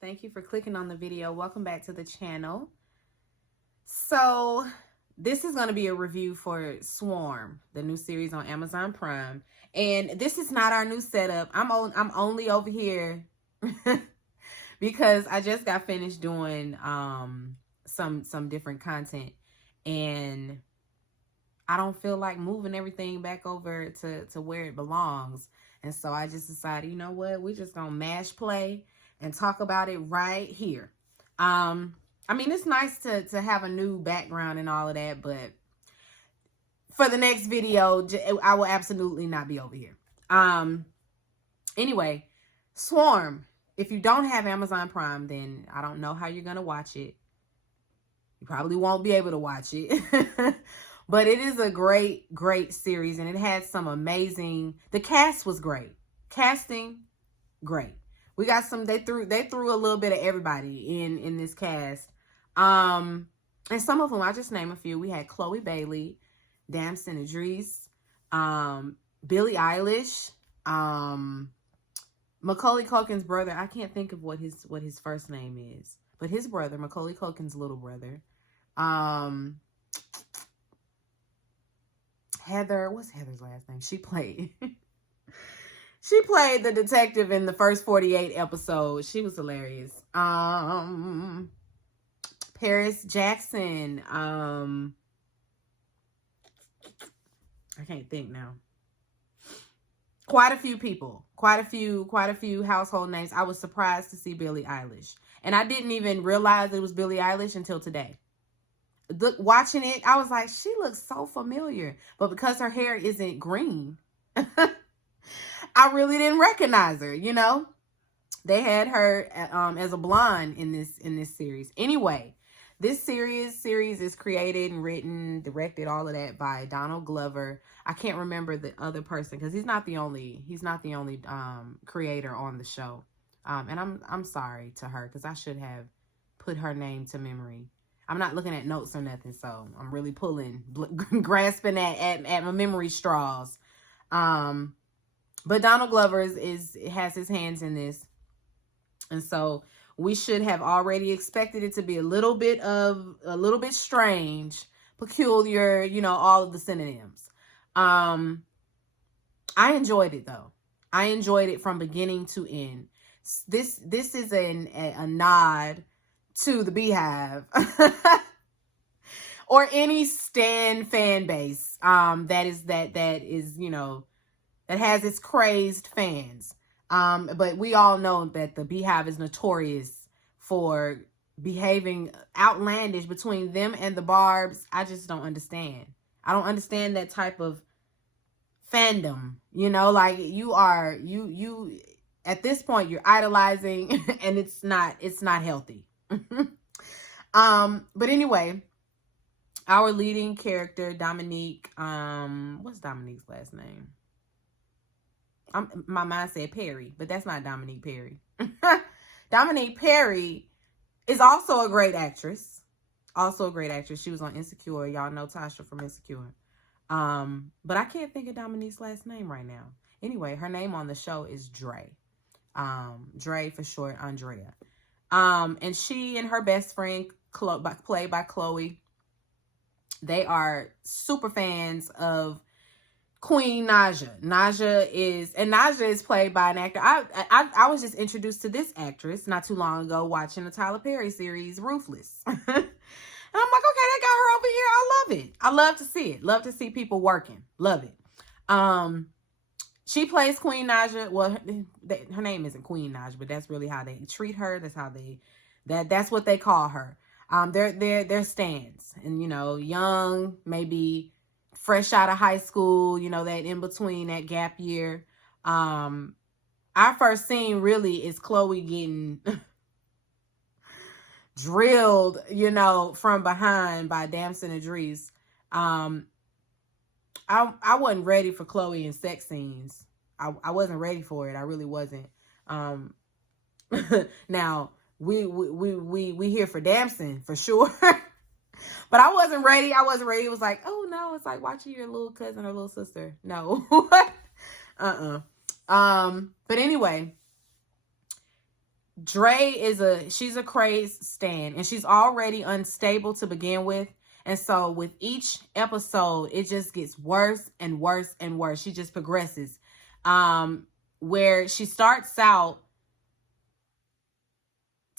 Thank you for clicking on the video. Welcome back to the channel. So this is going to be a review for Swarm, the new series on Amazon Prime. And this is not our new setup. I'm only over here because I just got finished doing some different content, and I don't feel like moving everything back over to where it belongs. And so I just decided, you know what, we're just gonna mash play and talk about it right here. I mean, it's nice to have a new background and all of that, but for the next video, I will absolutely not be over here. Anyway, Swarm. If you don't have Amazon Prime, then I don't know how you're gonna watch it. You probably won't be able to watch it. But it is a great series, and it had some amazing, the cast was great. Casting, great. We got some, they threw a little bit of everybody in this cast. And some of them, I'll just name a few. We had Chloe Bailey, Damson Idris, Billie Eilish, Macaulay Culkin's brother. I can't think of what his first name is, but his brother, Macaulay Culkin's little brother. Heather, what's Heather's last name? She played the detective in the first 48 episodes. She was hilarious. Paris Jackson. I can't think now. Quite a few people. Quite a few household names. I was surprised to see Billie Eilish. And I didn't even realize it was Billie Eilish until today. Watching it, I was like, she looks so familiar. But because her hair isn't green, I really didn't recognize her, you know? They had her as a blonde in this series. Anyway, this series is created and written, directed, all of that by Donald Glover. I can't remember the other person because he's not the only creator on the show. And I'm sorry to her because I should have put her name to memory. I'm not looking at notes or nothing, so I'm really grasping at my memory straws. But Donald Glover has his hands in this, and so we should have already expected it to be a little bit strange, peculiar, you know, all of the synonyms. I enjoyed it though. I enjoyed it from beginning to end. This is a nod to the Beehive or any Stan fan base that is, you know, that has its crazed fans. But we all know that the Beehive is notorious for behaving outlandish between them and the Barbs. I just don't understand. I don't understand that type of fandom, you know, like you at this point you're idolizing and it's not healthy. But anyway, our leading character, Dominique, what's Dominique's last name? My mind said Perry, but that's not Dominique Perry. Dominique Perry is also a great actress. She was on Insecure. Y'all know Tasha from Insecure. But I can't think of Dominique's last name right now. Anyway, her name on the show is Dre. Dre for short, Andrea. And she and her best friend, played by Chloe, they are super fans of Queen Naija. Naija is played by an actor. I was just introduced to this actress not too long ago watching the Tyler Perry series Ruthless. And I'm like, okay, they got her over here. I love it. I love to see it. Love to see people working. Love it. She plays Queen Naija. Well, her name isn't Queen Naija, but that's really how they treat her. That's how that's what they call her. They're stans, and you know, young, maybe fresh out of high school, you know, that in between, that gap year. Our first scene really is Chloe getting drilled, you know, from behind by Damson Idris. I wasn't ready for Chloe in sex scenes. I wasn't ready for it. I really wasn't. Now we here for Damson for sure. But I wasn't ready. It was like, oh no, it's like watching your little cousin or little sister. No. But anyway, Dre she's a crazed stan, and she's already unstable to begin with. And so with each episode, it just gets worse and worse and worse. She just progresses. Where she starts out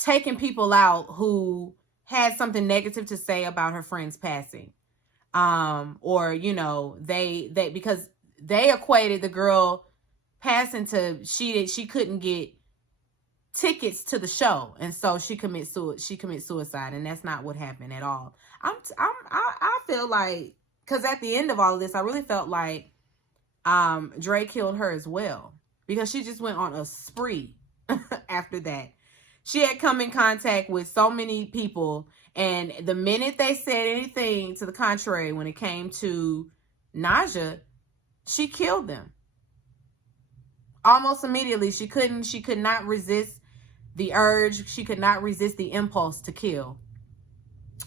taking people out who had something negative to say about her friend's passing. Or, you know, they because they equated the girl passing to she couldn't get tickets to the show, and so she commits suicide, and that's not what happened at all. I feel like, because at the end of all of this, I really felt like Dre killed her as well, because she just went on a spree after that. She had come in contact with so many people, and the minute they said anything to the contrary when it came to Naja, she killed them. Almost immediately. She could not resist the urge. She could not resist the impulse to kill.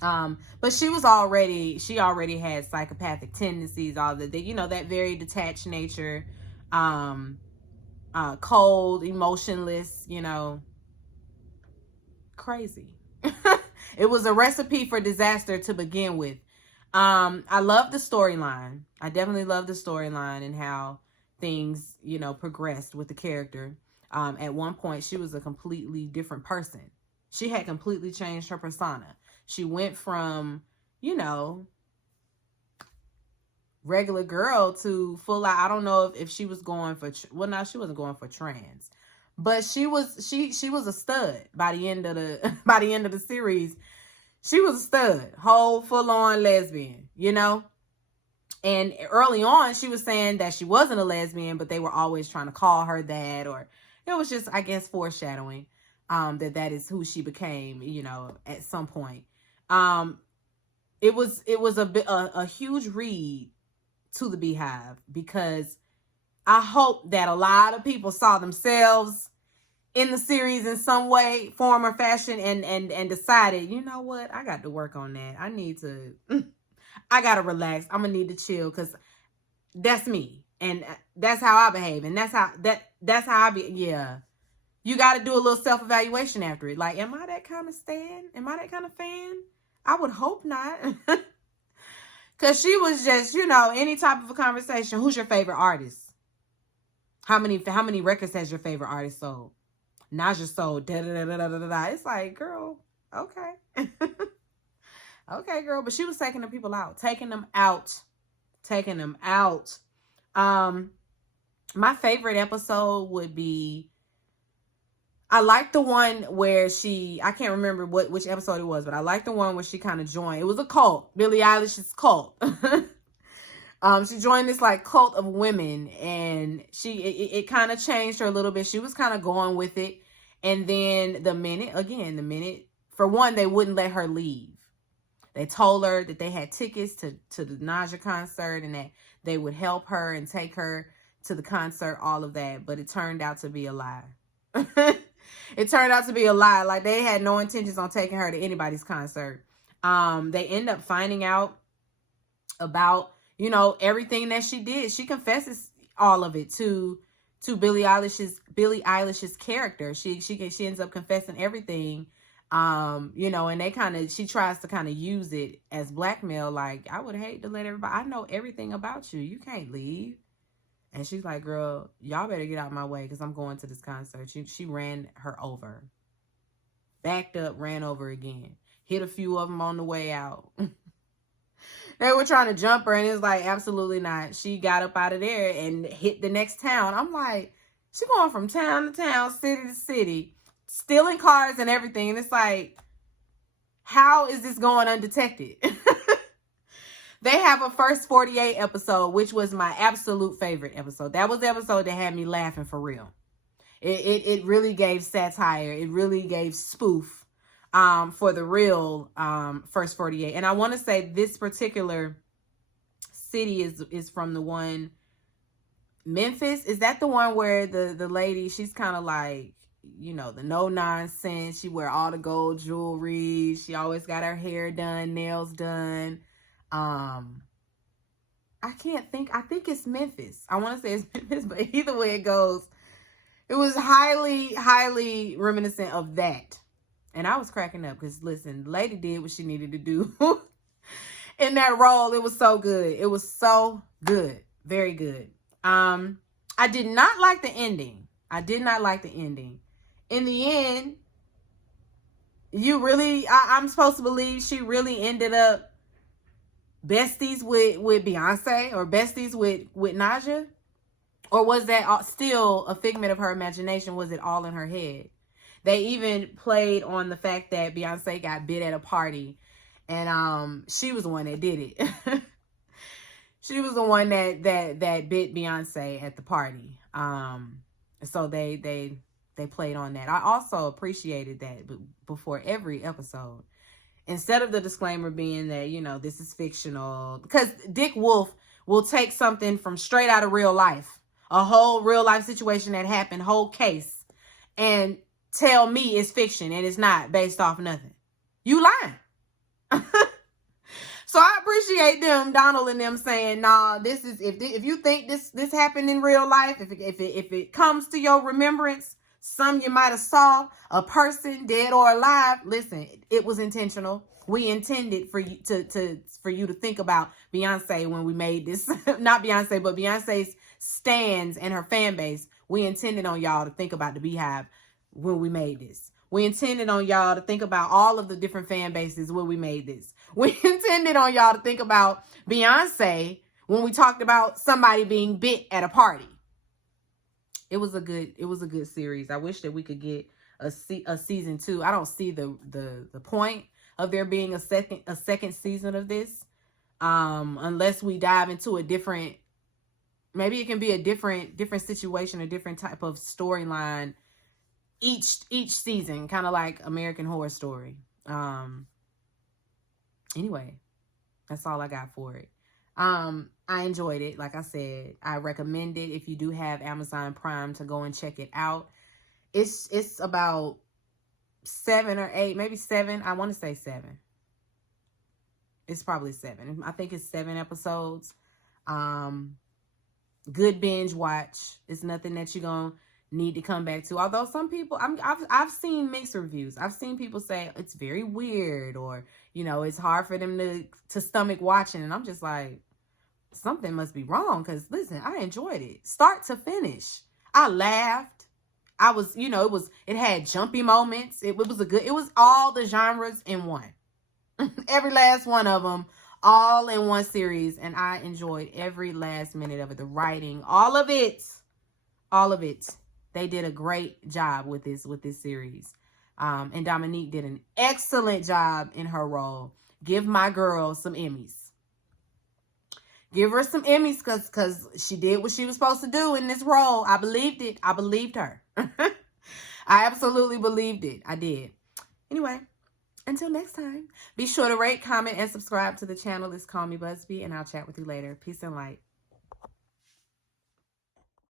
But she already had psychopathic tendencies, all that, you know, that very detached nature, cold, emotionless, you know, crazy. It was a recipe for disaster to begin with. I love the storyline. I definitely love the storyline and how things, you know, progressed with the character. At one point, she was a completely different person. She had completely changed her persona. She went from, you know, regular girl to full out. I don't know if she was going for, well, no, she wasn't going for trans, but she was a stud by the end of the series. She was a stud, whole full on lesbian, you know. And early on, she was saying that she wasn't a lesbian, but they were always trying to call her that, or it was just, I guess, foreshadowing that is who she became, you know, at some point. It was a huge read to the Beehive, because I hope that a lot of people saw themselves in the series in some way, form, or fashion, and decided, you know what, I got to work on that. I gotta relax. I'm gonna need to chill, because that's me, and that's how I behave, and that's how I be. Yeah, you got to do a little self-evaluation after it. Like, am I that kind of stan? Am I that kind of fan? I would hope not. Because she was just, you know, any type of a conversation. Who's your favorite artist? How many records has your favorite artist sold? Naja sold da da da da da da. It's like, girl, okay. Okay, girl. But she was taking the people out. Taking them out. My favorite episode would be, I like the one where I can't remember which episode it was, but I like the one where she kind of joined. It was a cult, Billie Eilish's cult. She joined this like cult of women, and it kind of changed her a little bit. She was kind of going with it. And then the minute, for one, they wouldn't let her leave. They told her that they had tickets to the Naja concert, and that they would help her and take her to the concert, all of that. But it turned out to be a lie. It turned out to be a lie. Like, they had no intentions on taking her to anybody's concert. They end up finding out about, you know, everything that she did. She confesses all of it to Billie Eilish's character. She ends up confessing everything. You know, and she tries to kind of use it as blackmail. Like, I would hate to let everybody, I know everything about you. You can't leave. And she's like, girl, y'all better get out of my way, because I'm going to this concert. She ran her over. Backed up, ran over again. Hit a few of them on the way out. They were trying to jump her, and it's like, absolutely not. She got up out of there and hit the next town. I'm like, she's going from town to town, city to city, stealing cars and everything. And it's like, how is this going undetected? They have a First 48 episode, which was my absolute favorite episode. That was the episode that had me laughing for real. It really gave satire. It really gave spoof for the real First 48. And I want to say this particular city is from the one, Memphis. Is that the one where the lady, she's kind of like, you know, the no nonsense. She wear all the gold jewelry. She always got her hair done, nails done. I can't think. I think it's Memphis. I want to say it's Memphis, but either way it goes, It was highly, highly reminiscent of that. And I was cracking up because, listen, the lady did what she needed to do in that role. It was so good. It was so good. Very good. I did not like the ending. I did not like the ending. In the end, I'm supposed to believe she really ended up besties with Beyonce or besties with Naja? Or was that still a figment of her imagination? Was it all in her head? They even played on the fact that Beyonce got bit at a party, and she was the one that did it. She was the one that bit Beyonce at the party. So they played on that. I also appreciated that before every episode. Instead of the disclaimer being that, you know, this is fictional, because Dick Wolf will take something from straight out of real life, a whole real life situation that happened, whole case, and tell me it's fiction and it's not based off nothing. You lying. So I appreciate them, Donald and them, saying, nah, this is, if you think this happened in real life, if it comes to your remembrance, some you might have saw, a person dead or alive, listen, it was intentional. We intended for you to think about Beyonce when we made this. Not Beyonce, but Beyonce's stans and her fan base. We intended on y'all to think about the Beehive when we made this. We intended on y'all to think about all of the different fan bases when we made this. We intended on y'all to think about Beyonce when we talked about somebody being bit at a party. It was a good series. I wish that we could get a season 2. I don't see the point of there being a second season of this, unless we dive into a different. Maybe it can be a different situation, a different type of storyline each season, kind of like American Horror Story. Anyway, that's all I got for it. I enjoyed it. Like I said, I recommend it if you do have Amazon Prime to go and check it out. It's about 7 or 8, maybe 7. I want to say 7. It's probably 7. I think it's 7 episodes. Good binge watch. It's nothing that you're gonna need to come back to. Although some people, I've seen mixed reviews. I've seen people say it's very weird, or, you know, it's hard for them to stomach watching. And I'm just like, something must be wrong. Because listen, I enjoyed it, start to finish. I laughed. I was, you know, it had jumpy moments. It was all the genres in one. Every last one of them, all in one series. And I enjoyed every last minute of it. The writing, all of it. They did a great job with this series. And Dominique did an excellent job in her role. Give my girl some Emmys. Give her some Emmys because she did what she was supposed to do in this role. I believed it. I believed her. I absolutely believed it. I did. Anyway, until next time, be sure to rate, comment, and subscribe to the channel. It's Call Me Busby, and I'll chat with you later. Peace and light.